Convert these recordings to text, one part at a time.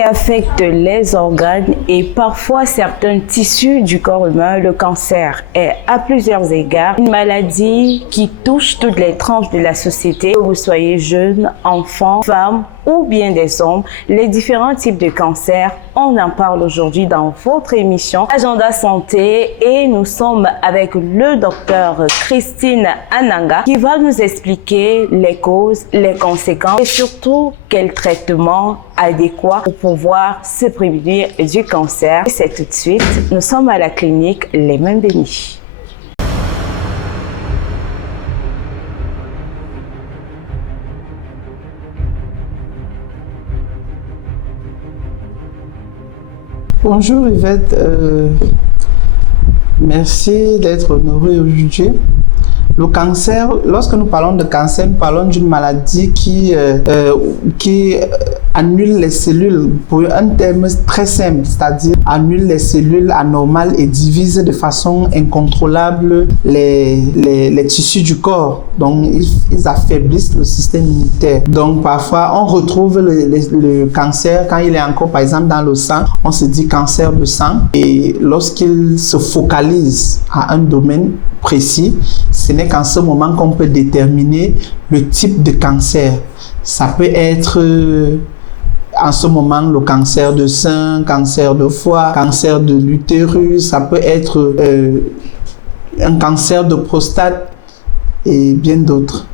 qui affecte les organes et parfois certains tissus du corps humain. Le cancer est à plusieurs égards une maladie qui touche toutes les tranches de la société, que vous soyez jeune, enfant, femme ou bien des hommes. Les différents types de cancer, on en parle aujourd'hui dans votre émission Agenda Santé et nous sommes avec le docteur Christine Ananga qui va nous expliquer les causes, les conséquences et surtout quel traitement adéquat pour pouvoir se prévenir du cancer. Et c'est tout de suite, nous sommes à la clinique Les Mains Bénies. Bonjour Yvette, merci d'être honorée aujourd'hui. Le cancer, lorsque nous parlons de cancer, nous parlons d'une maladie qui annule les cellules, pour un terme très simple, c'est-à-dire annule les cellules anormales et divise de façon incontrôlable les tissus du corps. Donc, ils affaiblissent le système immunitaire. Donc, parfois, on retrouve le cancer quand il est encore, par exemple, dans le sang. On se dit cancer de sang. Et lorsqu'il se focalise à un domaine précis, ce n'est qu'en ce moment qu'on peut déterminer le type de cancer. Ça peut être en ce moment le cancer de sein, cancer de foie, cancer de l'utérus, ça peut être un cancer de prostate et bien d'autres.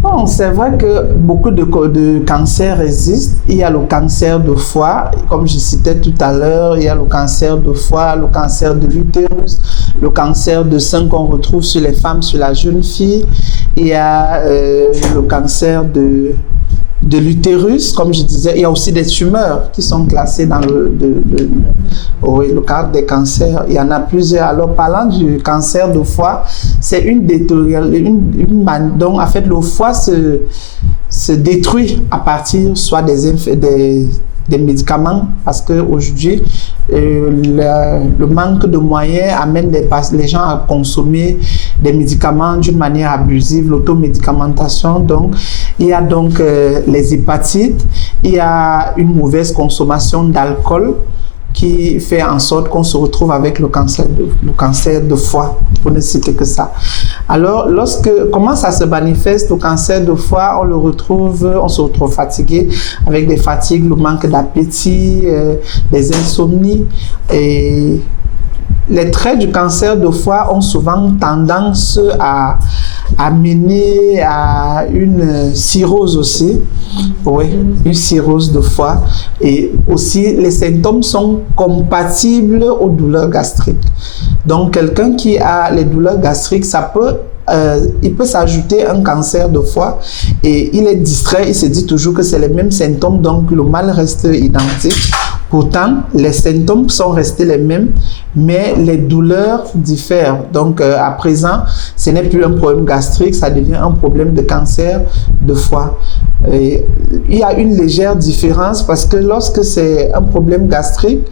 Bon, c'est vrai que beaucoup de cancers existent. Il y a le cancer de foie, comme je citais tout à l'heure, il y a le cancer de foie, le cancer de l'utérus, le cancer de sein qu'on retrouve sur les femmes, sur la jeune fille. Il y a le cancer de l'utérus, comme je disais. Il y a aussi des tumeurs qui sont classées dans le cadre des cancers. Il y en a plusieurs. Alors, parlant du cancer de foie, c'est donc en fait, le foie se détruit à partir soit des médicaments, parce qu'aujourd'hui, le manque de moyens amène les gens à consommer des médicaments d'une manière abusive, l'automédicamentation. Donc, il y a donc les hépatites, il y a une mauvaise consommation d'alcool qui fait en sorte qu'on se retrouve avec le cancer de foie, pour ne citer que ça. Alors, comment ça se manifeste, le cancer de foie? On se retrouve fatigué, avec des fatigues, le manque d'appétit, des insomnies. Et les traits du cancer de foie ont souvent tendance à mener à une cirrhose aussi. Oui, une cirrhose de foie. Et aussi, les symptômes sont compatibles aux douleurs gastriques. Donc, quelqu'un qui a les douleurs gastriques, il peut s'ajouter un cancer de foie et il est distrait, il se dit toujours que c'est les mêmes symptômes, donc le mal reste identique. Pourtant, les symptômes sont restés les mêmes, mais les douleurs diffèrent. Donc, à présent, ce n'est plus un problème gastrique, ça devient un problème de cancer de foie. Et il y a une légère différence parce que lorsque c'est un problème gastrique,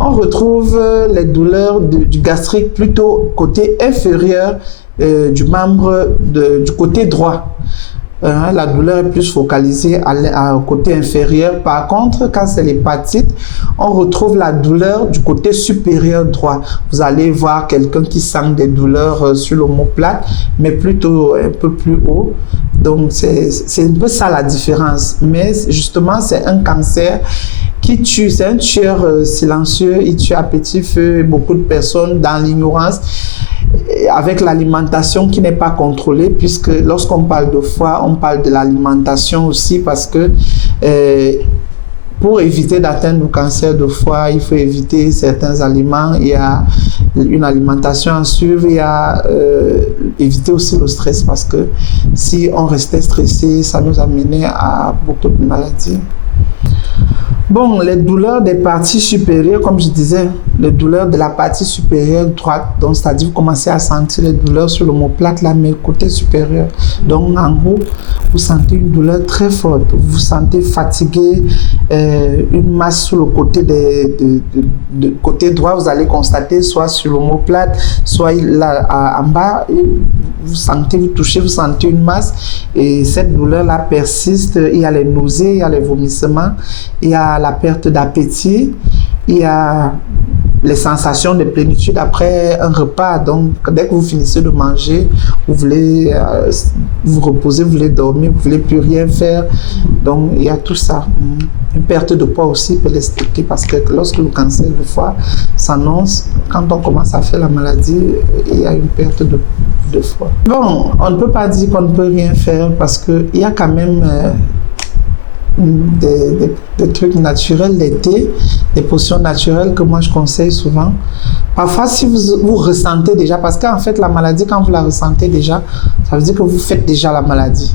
on retrouve les douleurs du gastrique plutôt côté inférieur du membre du côté droit. La douleur est plus focalisée au côté inférieur. Par contre, quand c'est l'hépatite, on retrouve la douleur du côté supérieur droit. Vous allez voir quelqu'un qui sent des douleurs sur l'omoplate, mais plutôt un peu plus haut. Donc, c'est un peu ça la différence. Mais justement, c'est un cancer qui tue, c'est un tueur silencieux, il tue à petit feu beaucoup de personnes dans l'ignorance, avec l'alimentation qui n'est pas contrôlée, puisque lorsqu'on parle de foie, on parle de l'alimentation aussi, parce que pour éviter d'atteindre le cancer de foie, il faut éviter certains aliments, il y a une alimentation à suivre, il y a éviter aussi le stress, parce que si on restait stressé, ça nous amenait à beaucoup de maladies. Bon, les douleurs des parties supérieures, comme je disais, les douleurs de la partie supérieure droite, donc c'est-à-dire vous commencez à sentir les douleurs sur l'omoplate, là, mais côté supérieur. Donc en haut, vous sentez une douleur très forte, vous vous sentez fatigué, une masse sur le côté de côté droit, vous allez constater soit sur l'omoplate, soit là en bas, vous touchez, vous sentez une masse, et cette douleur-là persiste. Il y a les nausées, il y a les vomissements, il y a a la perte d'appétit, il y a les sensations de plénitude après un repas. Donc, dès que vous finissez de manger, vous voulez vous reposer, vous voulez dormir, vous voulez plus rien faire. Donc, il y a tout ça. Une perte de poids aussi peut l'expliquer parce que lorsque le cancer de foie s'annonce, quand on commence à faire la maladie, il y a une perte de foie. Bon, on ne peut pas dire qu'on ne peut rien faire parce qu'il y a quand même des trucs naturels, des thés, des potions naturelles que moi je conseille souvent. Parfois, si vous ressentez déjà, parce qu'en fait, la maladie, quand vous la ressentez déjà, ça veut dire que vous faites déjà la maladie.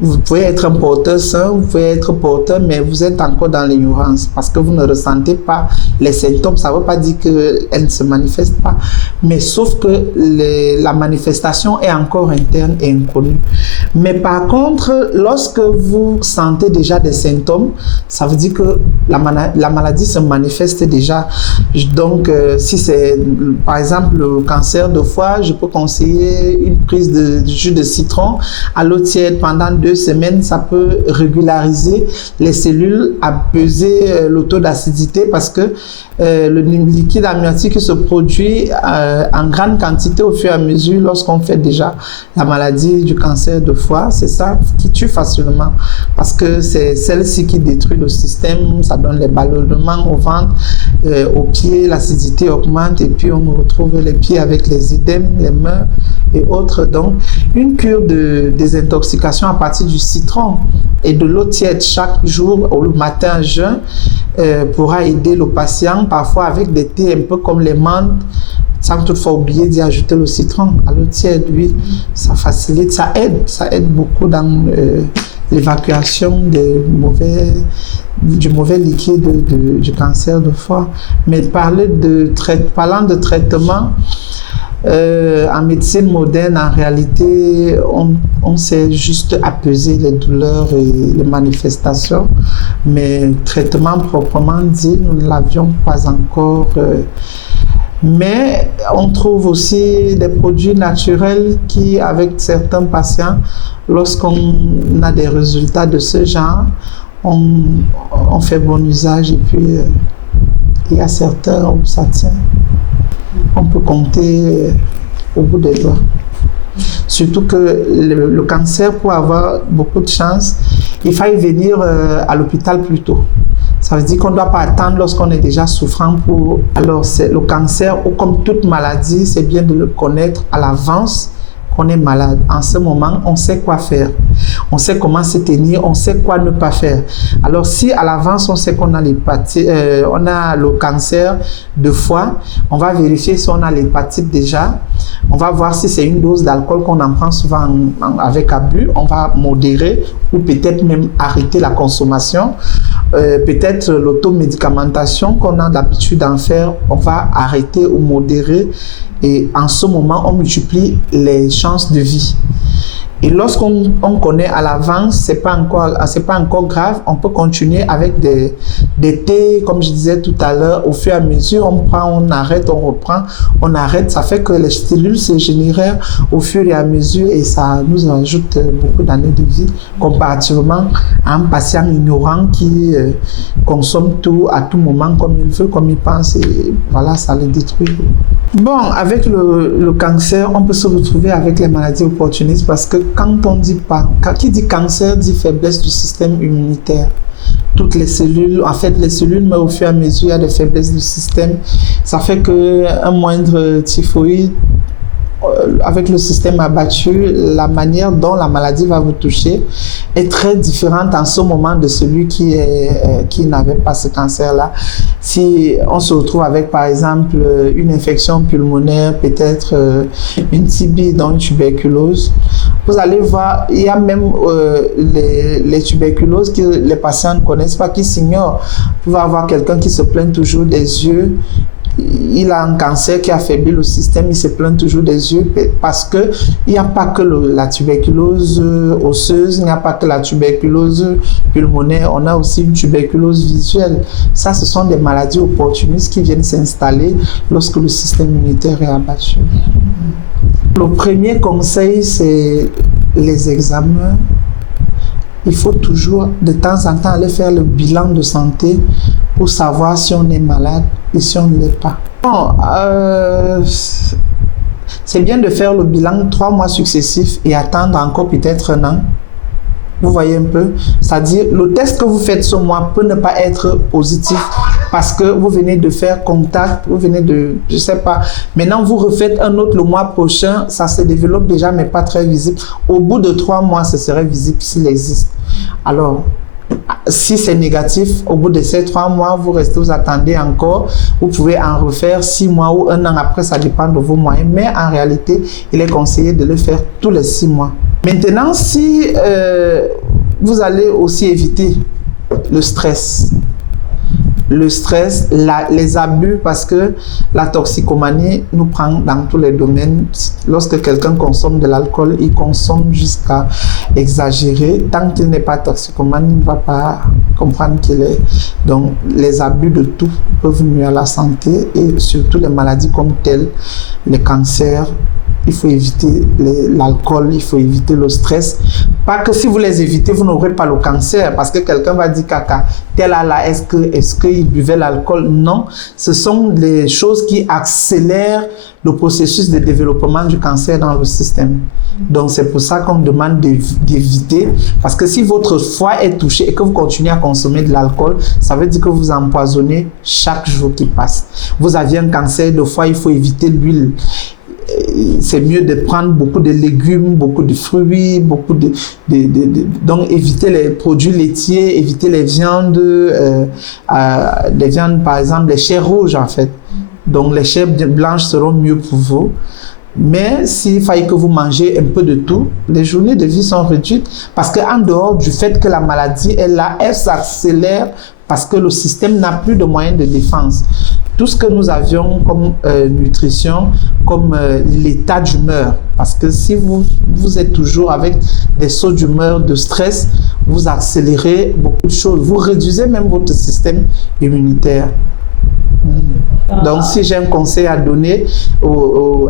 Vous pouvez être un porteur sain, vous pouvez être porteur, mais vous êtes encore dans l'ignorance parce que vous ne ressentez pas les symptômes. Ça ne veut pas dire qu'elles ne se manifestent pas, mais sauf que la manifestation est encore interne et inconnue. Mais par contre, lorsque vous sentez déjà des symptômes, ça veut dire que la maladie se manifeste déjà. Donc, si c'est par exemple le cancer de foie, je peux conseiller une prise de jus de citron à l'eau tiède pendant 2 semaines, ça peut régulariser les cellules, apaiser le taux d'acidité parce que le liquide amniotique se produit en grande quantité au fur et à mesure lorsqu'on fait déjà la maladie du cancer de foie. C'est ça qui tue facilement parce que c'est celle-ci qui détruit le système, ça donne les ballonnements au ventre, aux pieds, l'acidité augmente et puis on retrouve les pieds avec les œdèmes, les mains et autres. Donc, une cure de désintoxication à partir du citron et de l'eau tiède chaque jour ou le matin à jeun pourra aider le patient, parfois avec des thés un peu comme les menthes, sans toutefois oublier d'y ajouter le citron à l'eau tiède. Oui, ça facilite, ça aide beaucoup dans l'évacuation du mauvais liquide du cancer de foie. Mais parlant de traitement, en médecine moderne, en réalité, on sait juste apaiser les douleurs et les manifestations, mais traitement proprement dit, nous ne l'avions pas encore. Mais on trouve aussi des produits naturels qui, avec certains patients, lorsqu'on a des résultats de ce genre, on fait bon usage et puis il y a certains où ça tient. On peut compter au bout des doigts. Surtout que le cancer, pour avoir beaucoup de chance, il faut venir à l'hôpital plus tôt. Ça veut dire qu'on ne doit pas attendre lorsqu'on est déjà souffrant pour... Alors, le cancer, ou comme toute maladie, c'est bien de le connaître à l'avance qu'on est malade. En ce moment, on sait quoi faire. On sait comment se tenir, on sait quoi ne pas faire. Alors, si à l'avance, on sait qu'on a on a le cancer de foie, on va vérifier si on a l'hépatite déjà. On va voir si c'est une dose d'alcool qu'on en prend souvent avec abus. On va modérer ou peut-être même arrêter la consommation. Peut-être l'automédicamentation qu'on a l'habitude d'en faire, on va arrêter ou modérer. Et en ce moment, on multiplie les chances de vie. Et lorsqu'on connaît à l'avance, c'est pas encore grave, on peut continuer avec des thés, comme je disais tout à l'heure, au fur et à mesure, on prend, on arrête, on reprend, on arrête. Ça fait que les cellules se génèrent au fur et à mesure et ça nous ajoute beaucoup d'années de vie comparativement à un patient ignorant qui consomme tout à tout moment comme il veut, comme il pense et voilà, ça le détruit. Bon, avec le cancer, on peut se retrouver avec les maladies opportunistes parce que quand on dit qui dit cancer dit faiblesse du système immunitaire. Toutes les cellules, en fait les cellules, mais au fur et à mesure, il y a des faiblesses du système. Ça fait qu'un moindre typhoïde, avec le système abattu, la manière dont la maladie va vous toucher est très différente en ce moment de celui qui n'avait pas ce cancer-là. Si on se retrouve avec, par exemple, une infection pulmonaire, peut-être une TB, donc une tuberculose, vous allez voir, il y a même les tuberculoses que les patients ne connaissent pas, qui s'ignorent. Vous pouvez avoir quelqu'un qui se plaint toujours des yeux. Il a un cancer qui affaiblit le système, il se plaint toujours des yeux parce que il n'y a pas que la tuberculose osseuse, il n'y a pas que la tuberculose pulmonaire, on a aussi une tuberculose visuelle. Ça, ce sont des maladies opportunistes qui viennent s'installer lorsque le système immunitaire est abattu. Le premier conseil, c'est les examens il faut toujours de temps en temps aller faire le bilan de santé pour savoir si on est malade et si on ne l'est pas. Bon, c'est bien de faire le bilan 3 mois successifs et attendre encore peut-être 1 an. Vous voyez un peu, c'est-à-dire le test que vous faites ce mois peut ne pas être positif parce que vous venez de faire contact, vous venez de, je sais pas, maintenant vous refaites un autre le mois prochain, ça se développe déjà mais pas très visible. Au bout de 3 mois, ce serait visible s'il existe. Alors, si c'est négatif, au bout de ces 3 mois, vous restez, vous attendez encore, vous pouvez en refaire 6 mois ou 1 an après, ça dépend de vos moyens, mais en réalité, il est conseillé de le faire tous les 6 mois. Maintenant, si vous allez aussi éviter le stress, les abus, parce que la toxicomanie nous prend dans tous les domaines. Lorsque quelqu'un consomme de l'alcool, il consomme jusqu'à exagérer. Tant qu'il n'est pas toxicomane, il ne va pas comprendre qu'il est. Donc, les abus de tout peuvent nuire à la santé et surtout les maladies comme telles, les cancers. Il faut éviter l'alcool, il faut éviter le stress. Pas que si vous les évitez, vous n'aurez pas le cancer. Parce que quelqu'un va dire, caca, tel là, est-ce qu'il buvait l'alcool? Non, ce sont des choses qui accélèrent le processus de développement du cancer dans le système. Donc c'est pour ça qu'on demande d'éviter. Parce que si votre foie est touché et que vous continuez à consommer de l'alcool, ça veut dire que vous empoisonnez chaque jour qui passe. Vous aviez un cancer de foie, il faut éviter l'huile. C'est mieux de prendre beaucoup de légumes, beaucoup de fruits, donc éviter les produits laitiers, éviter les viandes, par exemple les chairs rouges en fait. Donc les chairs blanches seront mieux pour vous. Mais s'il faille que vous mangez un peu de tout, les journées de vie sont réduites parce qu'en dehors du fait que la maladie est là, elle s'accélère parce que le système n'a plus de moyens de défense. Tout ce que nous avions comme nutrition, comme l'état d'humeur, parce que si vous êtes toujours avec des sauts d'humeur, de stress, vous accélérez beaucoup de choses, vous réduisez même votre système immunitaire. Donc, si j'ai un conseil à donner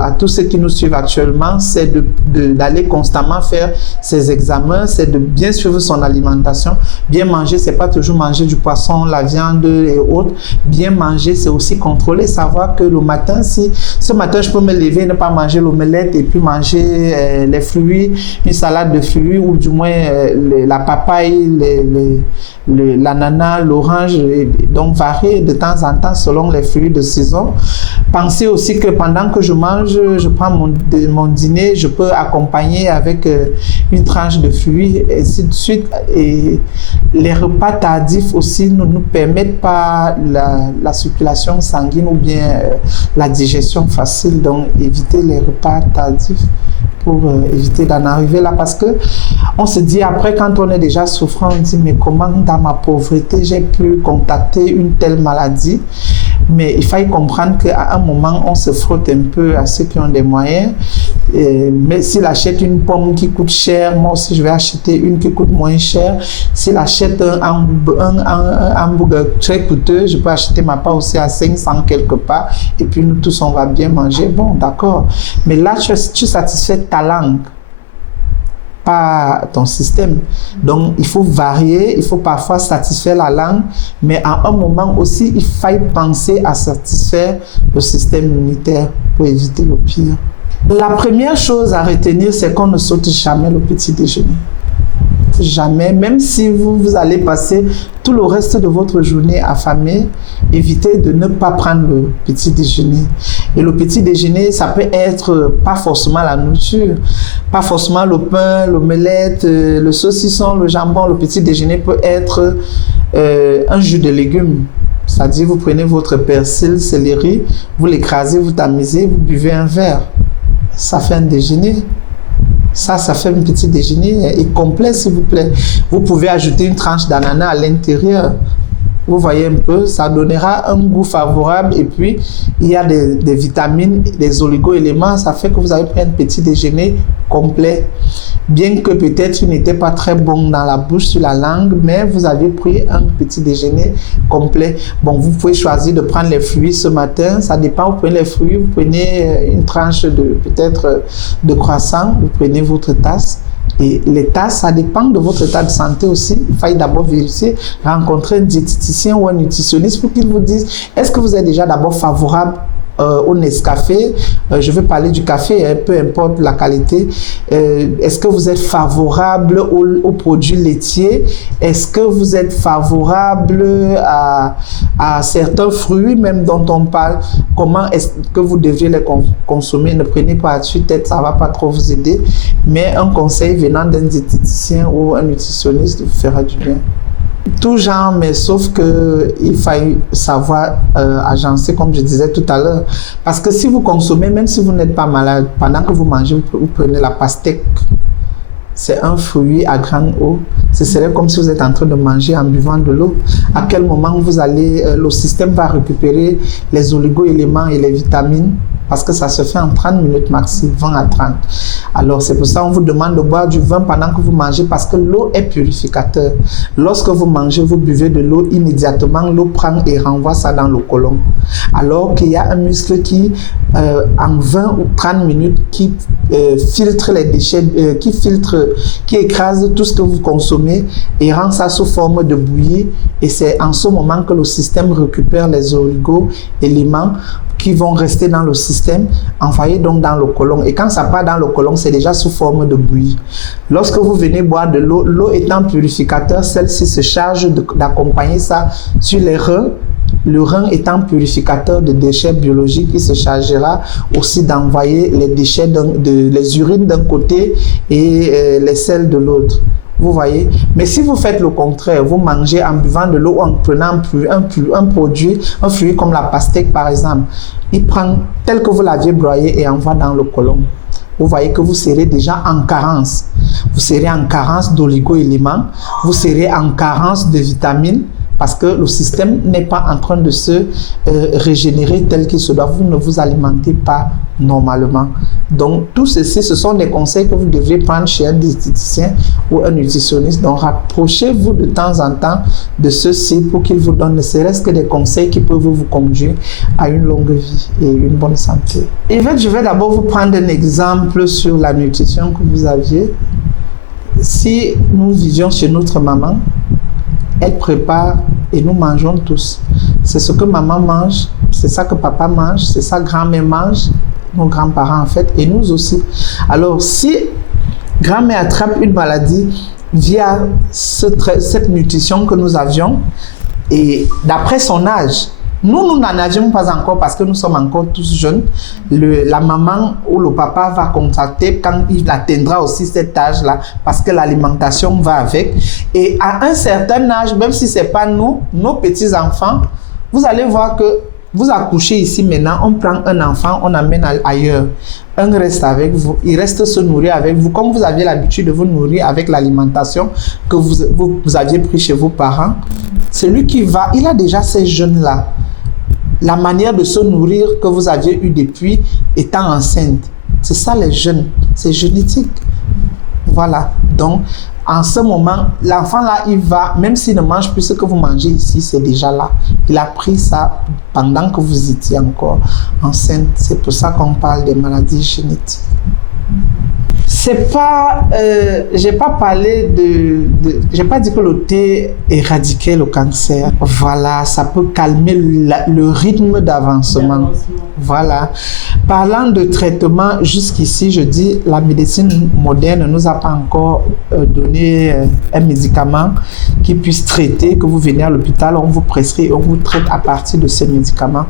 à tous ceux qui nous suivent actuellement, c'est d'aller constamment faire ses examens, c'est de bien suivre son alimentation. Bien manger, c'est pas toujours manger du poisson, la viande et autres. Bien manger, c'est aussi contrôler, savoir que le matin, si ce matin je peux me lever, ne pas manger l'omelette et puis manger les fruits, une salade de fruits ou du moins la papaye, l'ananas, l'orange, donc varier de temps en temps selon les fruits de saison. Pensez aussi que pendant que je mange, je prends mon dîner, je peux accompagner avec une tranche de fruits et ainsi de suite. Et les repas tardifs aussi ne nous permettent pas la circulation sanguine ou bien la digestion facile. Donc évitez les repas tardifs pour éviter d'en arriver là, parce que on se dit après, quand on est déjà souffrant, on dit mais comment dans ma pauvreté j'ai pu contacter une telle maladie. Mais il faut comprendre qu'à un moment on se frotte un peu à ceux qui ont des moyens. Mais s'il achète une pomme qui coûte cher, moi aussi je vais acheter une qui coûte moins cher. S'il achète un hamburger très coûteux, je peux acheter ma part aussi à 500 quelque part et puis nous tous on va bien manger. Bon, d'accord, mais là tu satisfais ta langue, pas ton système. Donc il faut varier, il faut parfois satisfaire la langue, mais à un moment aussi il faut penser à satisfaire le système immunitaire pour éviter le pire. La première chose à retenir, c'est qu'on ne saute jamais le petit déjeuner. Jamais, même si vous allez passer tout le reste de votre journée affamé, évitez de ne pas prendre le petit déjeuner. Et le petit déjeuner, ça peut être pas forcément la nourriture, pas forcément le pain, l'omelette, le saucisson, le jambon. Le petit déjeuner peut être un jus de légumes. C'est-à-dire, vous prenez votre persil, céleri, vous l'écrasez, vous tamisez, vous buvez un verre. Ça fait un déjeuner. Ça fait un petit déjeuner et complet, s'il vous plaît. Vous pouvez ajouter une tranche d'ananas à l'intérieur. Vous voyez un peu, ça donnera un goût favorable et puis il y a des vitamines, des oligo-éléments. Ça fait que vous avez pris un petit déjeuner complet. Bien que peut-être il n'était pas très bon dans la bouche, sur la langue, mais vous avez pris un petit déjeuner complet. Bon, vous pouvez choisir de prendre les fruits ce matin, ça dépend, vous prenez les fruits, vous prenez une tranche peut-être de croissant, vous prenez votre tasse Et l'état, ça dépend de votre état de santé aussi. Il faut d'abord vérifier, rencontrer un diététicien ou un nutritionniste pour qu'il vous dise, est-ce que vous êtes déjà d'abord favorable au Nescafé, je veux parler du café, hein, peu importe la qualité. Est-ce que vous êtes favorable aux produits laitiers? Est-ce que vous êtes favorable à certains fruits, même dont on parle? Comment est-ce que vous devriez les consommer? Ne prenez pas là-dessus, peut-être ça ne va pas trop vous aider, mais un conseil venant d'un diététicien ou un nutritionniste vous fera du bien. Tout genre, mais sauf qu'il faille savoir agencer, comme je disais tout à l'heure. Parce que si vous consommez, même si vous n'êtes pas malade, pendant que vous mangez, vous prenez la pastèque. C'est un fruit à grande eau. Ce serait comme si vous êtes en train de manger en buvant de l'eau. À quel moment vous allez, le système va récupérer les oligo-éléments et les vitamines? Parce que ça se fait en 30 minutes maxi, 20 à 30. Alors c'est pour ça qu'on vous demande de boire du vin pendant que vous mangez, parce que l'eau est purificateur. Lorsque vous mangez, vous buvez de l'eau, immédiatement l'eau prend et renvoie ça dans le côlon. Alors qu'il y a un muscle qui, en 20 ou 30 minutes, qui filtre les déchets, qui écrase tout ce que vous consommez et rend ça sous forme de bouillie. Et c'est en ce moment que le système récupère les oligo-éléments qui vont rester dans le système, envoyés donc dans le côlon. Et quand ça part dans le côlon, c'est déjà sous forme de bouillie. Lorsque vous venez boire de l'eau, l'eau étant purificateur, celle-ci se charge d'accompagner ça sur les reins. Le rein étant purificateur de déchets biologiques, il se chargera aussi d'envoyer les déchets, les urines d'un côté et les selles de l'autre. Vous voyez? Mais si vous faites le contraire, vous mangez en buvant de l'eau ou en prenant un produit, un fruit comme la pastèque par exemple, il prend tel que vous l'aviez broyé et envoie dans le côlon. Vous voyez que vous serez déjà en carence. Vous serez en carence d'oligo-éléments, vous serez en carence de vitamines, parce que le système n'est pas en train de se régénérer tel qu'il se doit. Vous ne vous alimentez pas normalement. Donc, tout ceci, ce sont des conseils que vous devriez prendre chez un diététicien ou un nutritionniste. Donc, rapprochez-vous de temps en temps de ceux-ci pour qu'ils vous donnent ne serait-ce que des conseils qui peuvent vous conduire à une longue vie et une bonne santé. Et je vais d'abord vous prendre un exemple sur la nutrition que vous aviez. Si nous vivions chez notre maman, elle prépare et nous mangeons tous. C'est ce que maman mange, c'est ça que papa mange, c'est ça que grand-mère mange, nos grands-parents en fait, et nous aussi. Alors, si grand-mère attrape une maladie via cette nutrition que nous avions, et d'après son âge, nous n'en avions pas encore parce que nous sommes encore tous jeunes. La maman ou le papa va contracter quand il atteindra aussi cet âge-là parce que l'alimentation va avec. Et à un certain âge, même si ce n'est pas nous, nos petits-enfants, vous allez voir que vous accouchez ici maintenant, on prend un enfant, on amène ailleurs. Un reste avec vous, il reste se nourrir avec vous, comme vous aviez l'habitude de vous nourrir avec l'alimentation que vous aviez pris chez vos parents. Celui qui va, il a déjà ces jeunes-là. La manière de se nourrir que vous aviez eu depuis étant enceinte. C'est ça les jeunes, c'est génétique. Voilà, donc en ce moment, l'enfant là, il va, même s'il ne mange plus ce que vous mangez ici, c'est déjà là. Il a pris ça pendant que vous étiez encore enceinte. C'est pour ça qu'on parle des maladies génétiques. C'est pas, j'ai pas parlé j'ai pas dit que le thé éradiquait le cancer. Voilà, ça peut calmer le rythme d'avancement. Voilà. Parlant de traitement, jusqu'ici, je dis, la médecine moderne ne nous a pas encore donné un médicament qui puisse traiter, que vous venez à l'hôpital, on vous prescrit, on vous traite à partir de ces médicaments.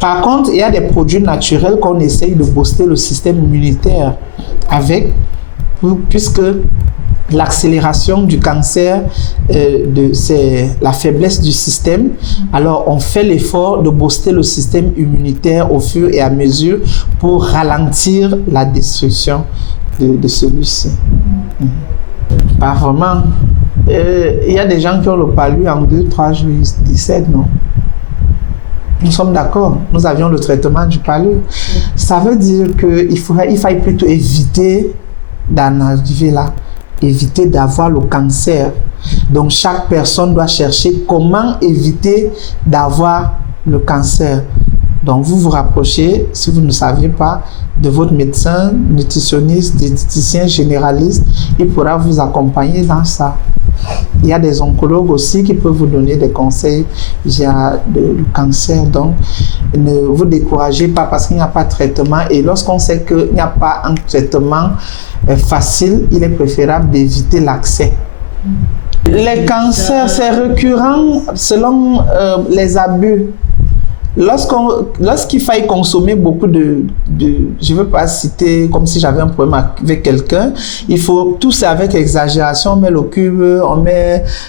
Par contre, il y a des produits naturels qu'on essaye de booster le système immunitaire avec, puisque l'accélération du cancer, c'est la faiblesse du système. Alors, on fait l'effort de booster le système immunitaire au fur et à mesure pour ralentir la destruction de celui-ci. Pas vraiment. Il y a des gens qui ont le palu en 2-3 jours, ils décèdent, non? Nous sommes d'accord, nous avions le traitement du palu. Ça veut dire qu'il faille plutôt éviter d'en arriver là, éviter d'avoir le cancer. Donc chaque personne doit chercher comment éviter d'avoir le cancer. Donc vous vous rapprochez, si vous ne saviez pas, de votre médecin, nutritionniste, diététicien généraliste. Il pourra vous accompagner dans ça. Il y a des oncologues aussi qui peuvent vous donner des conseils via le cancer. Donc, ne vous découragez pas parce qu'il n'y a pas de traitement. Et lorsqu'on sait qu'il n'y a pas un traitement facile, il est préférable d'éviter l'accès. Les cancers, c'est récurrent selon les abus. Lorsqu'il faille consommer beaucoup je ne veux pas citer comme si j'avais un problème avec quelqu'un, il faut tout ça avec exagération, on met le cube,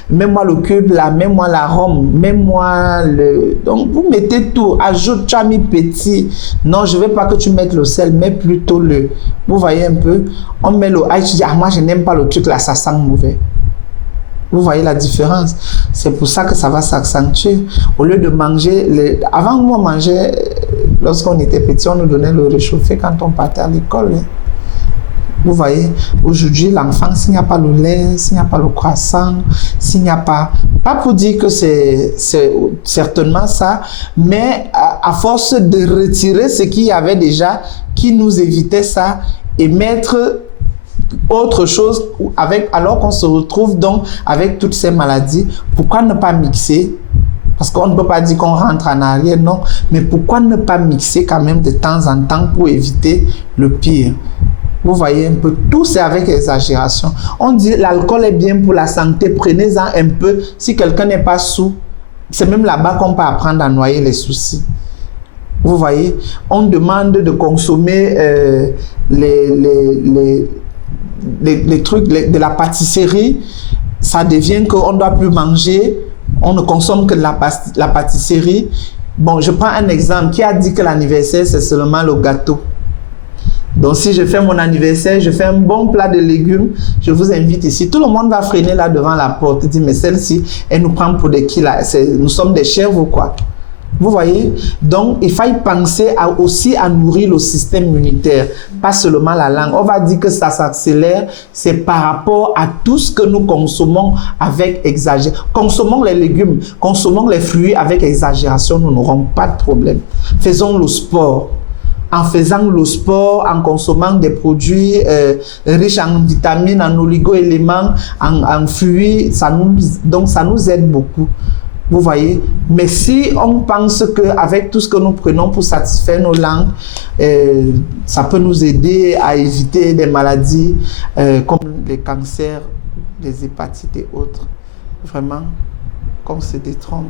mets-moi le cube là, mets-moi l'arôme, mets-moi le... Donc vous mettez tout, ajoute, tu as mis petit, non je ne veux pas que tu mettes le sel, mets plutôt le... Vous voyez un peu, on met le... Ah, tu dis, ah moi je n'aime pas le truc là, ça sent mauvais. Vous voyez la différence. C'est pour ça que ça va s'accentuer. Au lieu de manger... Avant, nous, on mangeait... Lorsqu'on était petit, on nous donnait le réchauffé quand on partait à l'école. Vous voyez, aujourd'hui, l'enfant, s'il n'y a pas le lait, s'il n'y a pas le croissant, s'il n'y a pas... Pas pour dire que c'est certainement ça, mais à force de retirer ce qu'il y avait déjà, qui nous évitait ça, et mettre... autre chose alors qu'on se retrouve donc avec toutes ces maladies. Pourquoi ne pas mixer? Parce qu'on ne peut pas dire qu'on rentre en arrière, non, mais pourquoi ne pas mixer quand même de temps en temps pour éviter le pire? Vous voyez un peu, tout c'est avec exagération. On dit l'alcool est bien pour la santé, prenez-en un peu. Si quelqu'un n'est pas sous, c'est même là-bas qu'on peut apprendre à noyer les soucis. Vous voyez, on demande de consommer les trucs de la pâtisserie, ça devient qu'on ne doit plus manger, on ne consomme que de la pâtisserie. Bon, je prends un exemple. Qui a dit que l'anniversaire, c'est seulement le gâteau? Donc, si je fais mon anniversaire, je fais un bon plat de légumes, je vous invite ici. Tout le monde va freiner là devant la porte et dire, mais celle-ci, elle nous prend pour des qui là? Nous sommes des chèvres ou quoi? Vous voyez? Donc, il faut penser aussi à nourrir le système immunitaire, pas seulement la langue. On va dire que ça s'accélère, c'est par rapport à tout ce que nous consommons avec exagération. Consommons les légumes, consommons les fruits avec exagération, nous n'aurons pas de problème. Faisons le sport. En faisant le sport, en consommant des produits riches en vitamines, en oligo-éléments, en fruits, ça nous aide beaucoup. Vous voyez, mais si on pense qu'avec tout ce que nous prenons pour satisfaire nos langues, ça peut nous aider à éviter des maladies comme les cancers, les hépatites et autres. Vraiment, qu'on se détrompe.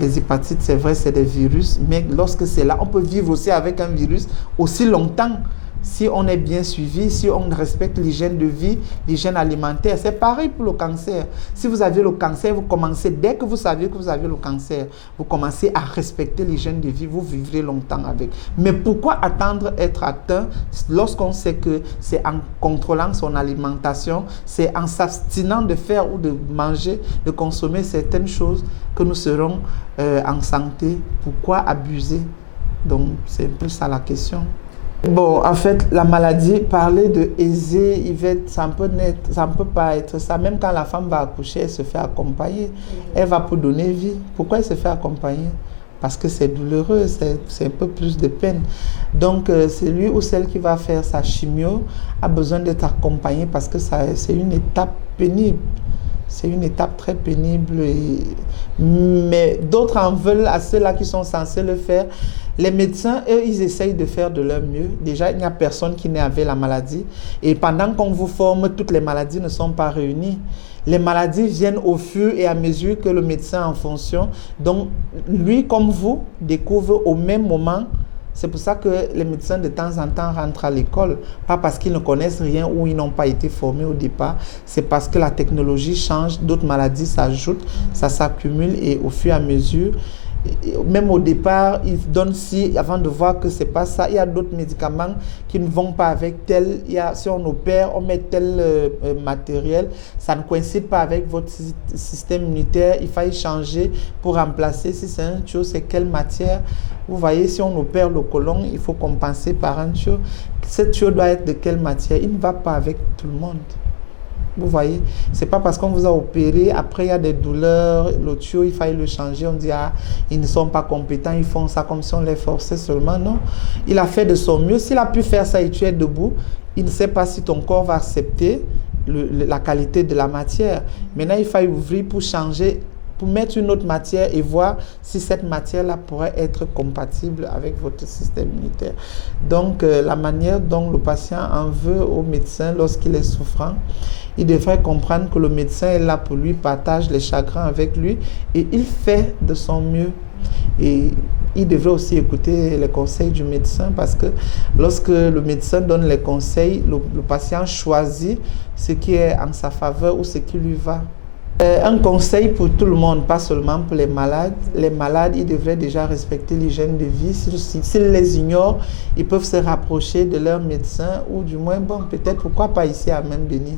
Les hépatites, c'est vrai, c'est des virus, mais lorsque c'est là, on peut vivre aussi avec un virus aussi longtemps. Si on est bien suivi, si on respecte l'hygiène de vie, l'hygiène alimentaire, c'est pareil pour le cancer. Si vous avez le cancer, vous commencez, dès que vous savez que vous avez le cancer, vous commencez à respecter l'hygiène de vie, vous vivrez longtemps avec. Mais pourquoi attendre être atteint lorsqu'on sait que c'est en contrôlant son alimentation, c'est en s'abstinant de faire ou de manger, de consommer certaines choses que nous serons en santé? Pourquoi abuser? Donc, c'est un peu ça la question. Bon, en fait, la maladie, parler de aisé, Yvette, ça ne peut pas être ça. Même quand la femme va accoucher, elle se fait accompagner. Elle va pour donner vie. Pourquoi elle se fait accompagner? Parce que c'est douloureux, c'est un peu plus de peine. Donc, c'est lui ou celle qui va faire sa chimio a besoin d'être accompagné parce que c'est une étape pénible. C'est une étape très pénible. Mais d'autres en veulent à ceux-là qui sont censés le faire. Les médecins, eux, ils essayent de faire de leur mieux. Déjà, il n'y a personne qui n'est avec la maladie. Et pendant qu'on vous forme, toutes les maladies ne sont pas réunies. Les maladies viennent au fur et à mesure que le médecin en fonction. Donc, lui comme vous, découvre au même moment. C'est pour ça que les médecins de temps en temps rentrent à l'école. Pas parce qu'ils ne connaissent rien ou ils n'ont pas été formés au départ. C'est parce que la technologie change, d'autres maladies s'ajoutent, ça s'accumule et au fur et à mesure... Même au départ, ils donnent avant de voir que ce n'est pas ça. Il y a d'autres médicaments qui ne vont pas avec tel. Si on opère, on met tel matériel. Ça ne coïncide pas avec votre système immunitaire. Il faut changer pour remplacer. Si c'est un tuyau, c'est quelle matière? Vous voyez, si on opère le côlon, il faut compenser par un tuyau. Ce tuyau doit être de quelle matière? Il ne va pas avec tout le monde. Vous voyez, c'est pas parce qu'on vous a opéré, après il y a des douleurs, le tuyau, il faille le changer, on dit, ah, ils ne sont pas compétents, ils font ça comme si on les forçait seulement. Non, il a fait de son mieux. S'il a pu faire ça et tu es debout, il ne sait pas si ton corps va accepter la qualité de la matière. Maintenant, il faut ouvrir pour changer, pour mettre une autre matière et voir si cette matière-là pourrait être compatible avec votre système immunitaire. Donc, la manière dont le patient en veut au médecin lorsqu'il est souffrant, il devrait comprendre que le médecin est là pour lui, partage les chagrins avec lui et il fait de son mieux. Et il devrait aussi écouter les conseils du médecin parce que lorsque le médecin donne les conseils, le patient choisit ce qui est en sa faveur ou ce qui lui va. Un conseil pour tout le monde, pas seulement pour les malades. Les malades, ils devraient déjà respecter l'hygiène de vie. S'ils les ignorent, ils peuvent se rapprocher de leur médecin ou du moins, bon, peut-être pourquoi pas ici à Membéni.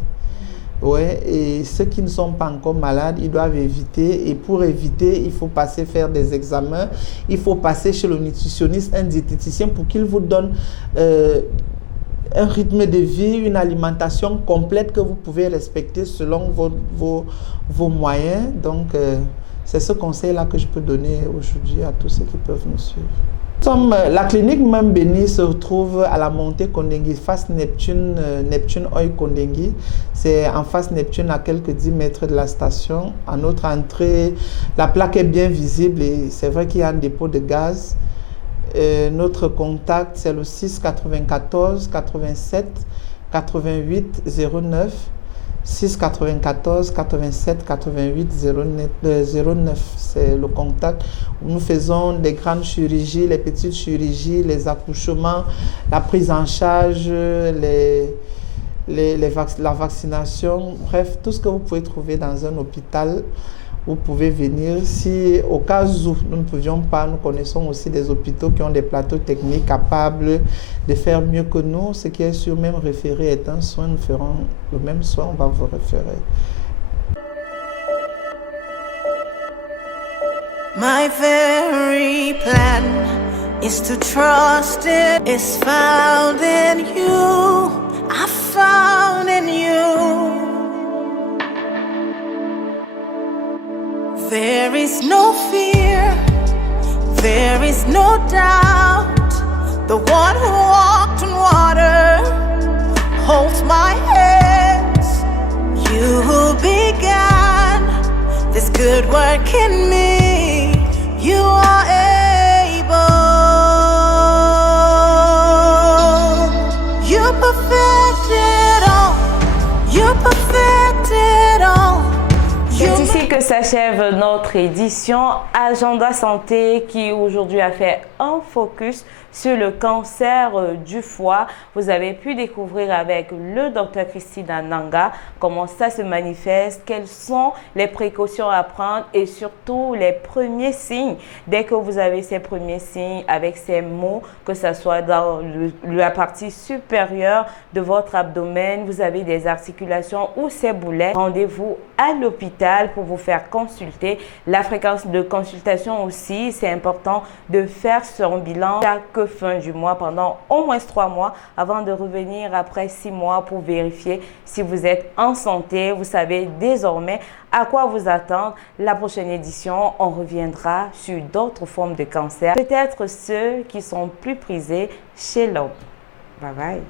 Ouais, et ceux qui ne sont pas encore malades, ils doivent éviter. Et pour éviter, il faut passer faire des examens. Il faut passer chez le nutritionniste, un diététicien pour qu'il vous donne un rythme de vie, une alimentation complète que vous pouvez respecter selon vos moyens. Donc, c'est ce conseil-là que je peux donner aujourd'hui à tous ceux qui peuvent nous suivre. La clinique Membéni se trouve à la montée Kondengui, face Neptune, Neptune Oil Kondengui. C'est en face Neptune, à quelques 10 mètres de la station. À notre entrée, la plaque est bien visible et c'est vrai qu'il y a un dépôt de gaz. Notre contact, c'est le 6 94 87 88 09. 6 94 87 88 09, c'est le contact où nous faisons des grandes chirurgies, les petites chirurgies, les accouchements, la prise en charge, la vaccination, bref, tout ce que vous pouvez trouver dans un hôpital. Vous pouvez venir. Si au cas où nous ne pouvions pas, nous connaissons aussi des hôpitaux qui ont des plateaux techniques capables de faire mieux que nous. Ce qui est sûr, même référé est un soin, nous ferons le même soin, on va vous référer. My very plan is to trust it, is found in you, I found in you. There is no fear, there is no doubt. The one who walked on water holds my hands. You who began this good work in me, you are able. You perfected all, you perfected all. C'est ici que s'achève notre édition Agenda Santé qui aujourd'hui a fait un focus sur le cancer du foie. Vous avez pu découvrir avec le docteur Christina Nanga comment ça se manifeste, quelles sont les précautions à prendre et surtout les premiers signes. Dès que vous avez ces premiers signes avec ces mots, que ce soit dans la partie supérieure de votre abdomen, vous avez des articulations ou ces boulets, rendez-vous à l'hôpital pour vous faire consulter. La fréquence de consultation aussi, c'est important de faire son bilan chaque fin du mois pendant au moins 3 mois avant de revenir après 6 mois pour vérifier si vous êtes en santé. Vous savez désormais à quoi vous attendre. La prochaine édition, on reviendra sur d'autres formes de cancer, peut-être ceux qui sont plus prisés chez l'homme. Bye bye.